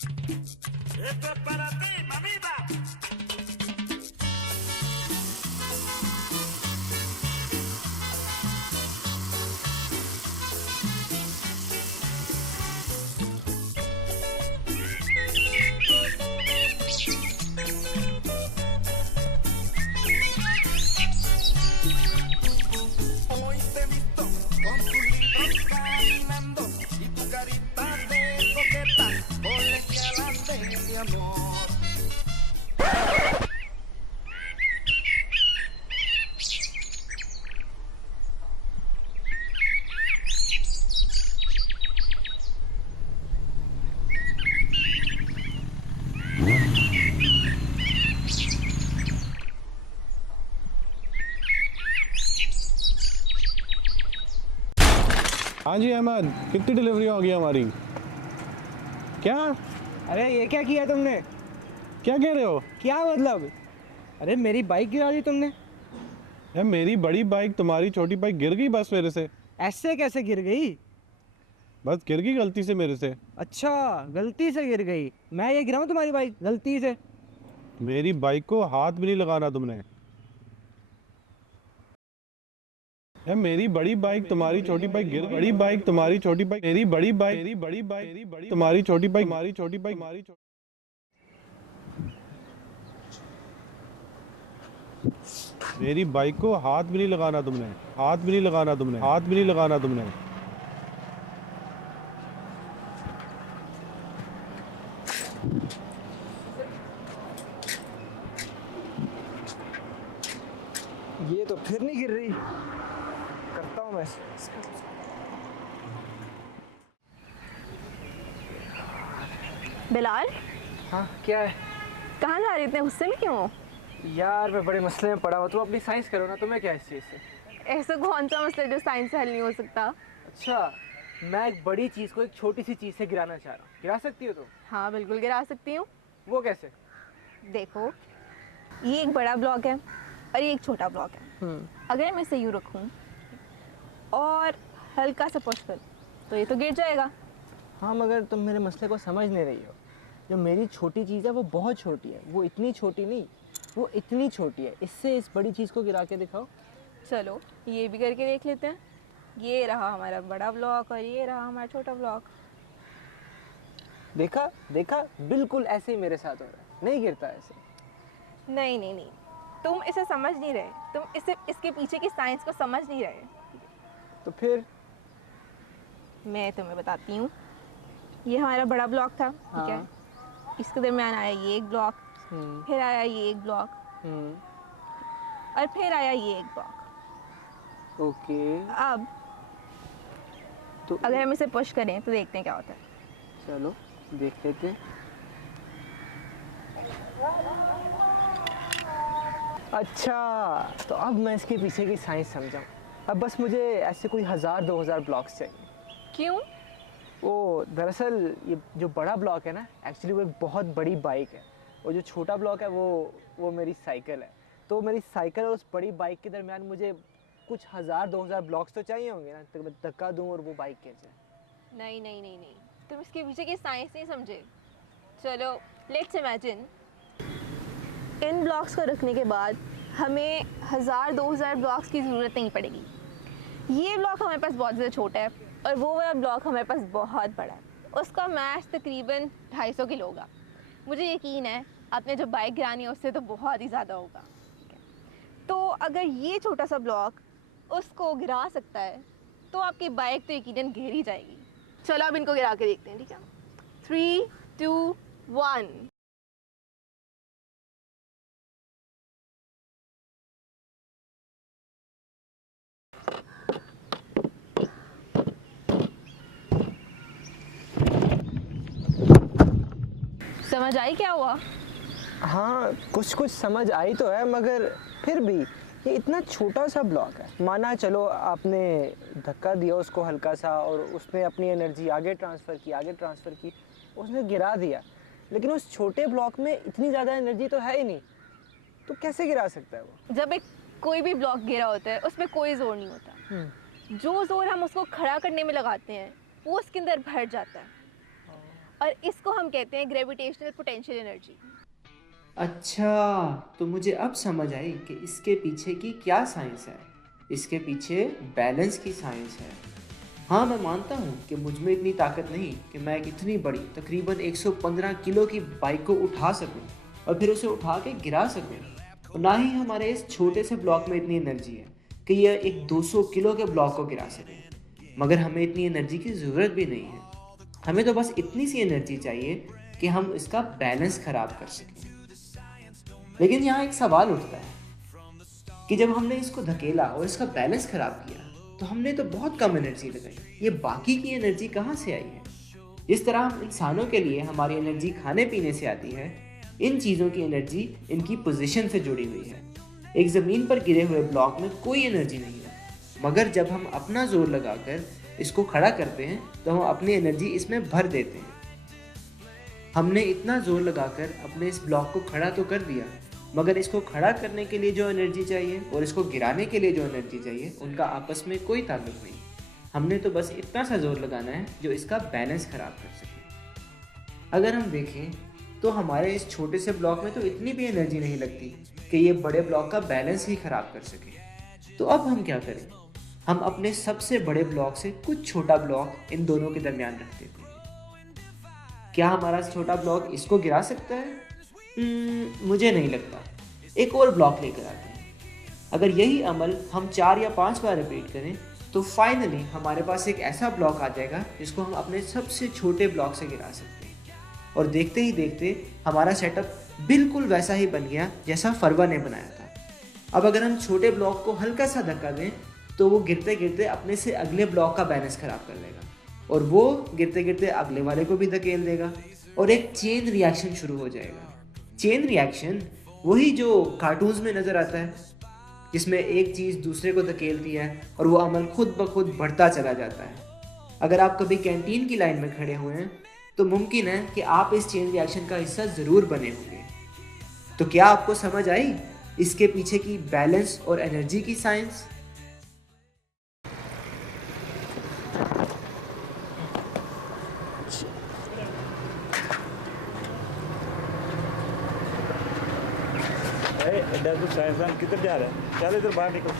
Esto es para ti, mamita. Hoy te he visto con tu libro caminando y tu carita de coqueta colegiala de mi amor. हाँ जी अहमद, कितनी delivery होगी हमारी? क्या अरे ये क्या किया तुमने? क्या कह रहे हो? क्या मतलब? अरे मेरी बाइक गिरा दी तुमने। यार मेरी बड़ी बाइक तुम्हारी छोटी बाइक गिर गई बस मेरे से। ऐसे कैसे गिर गई? बस गिर गई गलती से मेरे से। अच्छा, गलती से गिर गई। मैं ये गिराऊं तुम्हारी बाइक गलती से? मेरी बाइक को हाथ भी नहीं लगाना तुमने। यार मेरी बड़ी बाइक तुम्हारी छोटी बाइक गिर गई। बड़ी बाइक तुम्हारी छोटी बाइक मेरी बड़ी बाइक तुम्हारी छोटी बाइक मेरी बाइक को हाथ भी नहीं लगाना तुमने। ये तो फिर नहीं गिर रही। करता हूँ मैं। बिलाल, हाँ क्या है? कहाँ जा रहे इतने गुस्से में क्यों हो? यार मैं बड़े मसले में पड़ा हुआ। तुम अपनी साइंस करो ना, तुम्हें क्या इस चीज़ से? ऐसा कौन सा मसला जो साइंस से हल नहीं हो सकता? अच्छा, मैं एक बड़ी चीज़ को एक छोटी सी चीज़ से गिराना चाह रहा हूँ। गिरा सकती हो तुम? हाँ बिल्कुल गिरा सकती हूँ। वो कैसे? देखो, ये एक बड़ा ब्लॉक है और ये एक छोटा ब्लॉक है। अगर मैं इसे यूँ रखूँ और हल्का सा पुश करूँ तो ये तो गिर जाएगा। हाँ मगर तुम मेरे मसले को समझ नहीं रही हो। जो मेरी छोटी चीज़ है वो बहुत छोटी है। वो इतनी छोटी नहीं, वो इतनी छोटी है। इससे इस बड़ी चीज़ को गिरा के दिखाओ। चलो ये भी करके देख लेते हैं। ये रहा हमारा बड़ा ब्लॉक और ये रहा हमारा छोटा ब्लॉक। देखा देखा, बिल्कुल ऐसे ही मेरे साथ हो रहा है। नहीं गिरता ऐसे। नहीं नहीं नहीं, तुम इसे समझ नहीं रहे। तुम इसे इसके पीछे की साइंस को समझ नहीं रहे। तो फिर मैं तुम्हें बताती हूँ। ये हमारा बड़ा ब्लॉक था, ठीक है? इसके दरमियान आया ये एक ब्लॉक, फिर आया ये एक ब्लॉक, और फिर आया ये एक ब्लॉक। ओके। अब तो अगर हम इसे पुश करें तो देखते हैं क्या होता है। चलो देख लेते हैं। अच्छा, तो अब मैं इसके पीछे की साइंस समझा। अब बस मुझे ऐसे कोई 1000-2000 ब्लॉक्स चाहिए। क्यों? वो दरअसल ये जो बड़ा ब्लॉक है ना, एक्चुअली वो एक बहुत बड़ी बाइक है। और जो छोटा ब्लॉक है वो मेरी साइकिल है। तो मेरी साइकिल और उस बड़ी बाइक के दरमियान मुझे कुछ 1000-2000 ब्लॉक्स तो चाहिए होंगे ना, तो मैं धक्का दूँ और वो बाइक गिर जाए। नहीं नहीं नहीं नहीं, तुम इसके पीछे की साइंस नहीं समझे। चलो लेट्स इमेजिन, इन ब्लॉक्स को रखने के बाद हमें 1000-2000 ब्लॉक्स की ज़रूरत नहीं पड़ेगी। ये ब्लॉक हमारे पास बहुत ज़्यादा छोटा है और वो वाला ब्लॉक हमारे पास बहुत बड़ा है। उसका मैच तकरीबन 250 किलो होगा। मुझे यकीन है आपने जो बाइक गिरानी है उससे तो बहुत ही ज़्यादा होगा। ठीक है, तो अगर ये छोटा सा ब्लॉक उसको गिरा सकता है तो आपकी बाइक तो यकीनन गिर ही जाएगी। चलो अब इनको गिरा के देखते हैं, ठीक है? 3, 2, 1। समझ आई क्या हुआ? हाँ कुछ कुछ समझ आई तो है, मगर फिर भी ये इतना छोटा सा ब्लॉक है। माना चलो आपने धक्का दिया उसको हल्का सा और उसने अपनी एनर्जी आगे ट्रांसफ़र की, उसने गिरा दिया। लेकिन उस छोटे ब्लॉक में इतनी ज़्यादा एनर्जी तो है ही नहीं, तो कैसे गिरा सकता है वो? जब एक कोई भी ब्लॉक गिरा होता है उसमें कोई जोर नहीं होता। जो जोर हम उसको खड़ा करने में लगाते हैं वो उसके अंदर भर जाता है। और इसको हम कहते हैं ग्रेविटेशनल पोटेंशियल एनर्जी। अच्छा, तो मुझे अब समझ आई कि इसके पीछे की क्या साइंस है। इसके पीछे बैलेंस की साइंस है। हाँ, मैं मानता हूँ कि मुझ में इतनी ताकत नहीं कि मैं एक इतनी बड़ी तकरीबन 115 किलो की बाइक को उठा सकूँ और फिर उसे उठा के गिरा सकूँ, और ना ही हमारे इस छोटे से ब्लॉक में इतनी एनर्जी है कि यह एक 200 किलो के ब्लॉक को गिरा सके। मगर हमें इतनी एनर्जी की ज़रूरत भी नहीं है। हमें तो बस इतनी सी एनर्जी चाहिए कि हम इसका बैलेंस खराब कर सकें। लेकिन यहाँ एक सवाल उठता है कि जब हमने इसको धकेला और इसका बैलेंस खराब किया तो हमने तो बहुत कम एनर्जी लगाई, ये बाकी की एनर्जी कहाँ से आई है? जिस तरह हम इंसानों के लिए हमारी एनर्जी खाने पीने से आती है, इन चीज़ों की एनर्जी इनकी पोजीशन से जुड़ी हुई है। एक ज़मीन पर गिरे हुए ब्लॉक में कोई एनर्जी नहीं है, मगर जब हम अपना जोर लगाकर इसको खड़ा करते हैं तो हम अपनी एनर्जी इसमें भर देते हैं। हमने इतना जोर लगाकर अपने इस ब्लॉक को खड़ा तो कर दिया, मगर इसको खड़ा करने के लिए जो एनर्जी चाहिए और इसको गिराने के लिए जो एनर्जी चाहिए, उनका आपस में कोई ताल्लुक नहीं। हमने तो बस इतना सा जोर लगाना है जो इसका बैलेंस खराब कर सके। अगर हम देखें तो हमारे इस छोटे से ब्लॉक में तो इतनी भी एनर्जी नहीं लगती कि ये बड़े ब्लॉक का बैलेंस ही खराब कर सके। तो अब हम क्या करें? हम अपने सबसे बड़े ब्लॉक से कुछ छोटा ब्लॉक इन दोनों के दरमियान रख देते हैं। क्या हमारा छोटा ब्लॉक इसको गिरा सकता है? मुझे नहीं लगता। एक और ब्लॉक लेकर आते हैं। अगर यही अमल हम 4 या 5 बार रिपीट करें तो फाइनली हमारे पास एक ऐसा ब्लॉक आ जाएगा जिसको हम अपने सबसे छोटे ब्लॉक से गिरा सकते हैं। और देखते ही देखते हमारा सेटअप बिल्कुल वैसा ही बन गया जैसा फरवा ने बनाया था। अब अगर हम छोटे ब्लॉक को हल्का सा धक्का दें तो वो गिरते गिरते अपने से अगले ब्लॉक का बैलेंस खराब कर लेगा, और वो गिरते गिरते अगले वाले को भी धकेल देगा, और एक चेन रिएक्शन शुरू हो जाएगा। चेन रिएक्शन वही जो कार्टून्स में नज़र आता है, जिसमें एक चीज़ दूसरे को धकेलती है और वो अमल खुद ब खुद बढ़ता चला जाता है। अगर आप कभी कैंटीन की लाइन में खड़े हुए हैं तो मुमकिन है कि आप इस चेन रिएक्शन का हिस्सा ज़रूर बने होंगे। तो क्या आपको समझ आई इसके पीछे की बैलेंस और एनर्जी की साइंस? साइंसदान किधर जा रहे हैं? चल इधर बाहर निकल।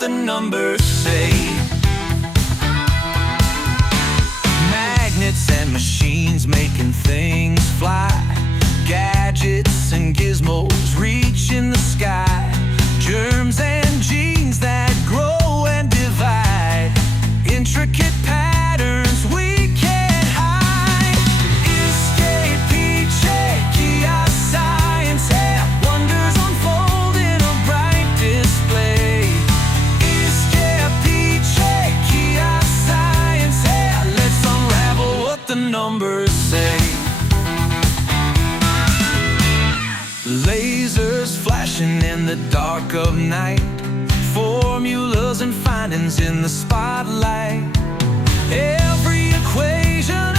The numbers say magnets and machines making things fly, gadgets and gizmos reach in the sky, germs and genes that grow and divide, intricate patterns we can't hide. Escape पीछे किया science है, wonders unfold in a bright display. Escape पीछे किया science है, let's unravel what the numbers say. Lasers flashing in the dark of night, formulas and findings in the spotlight. Every equation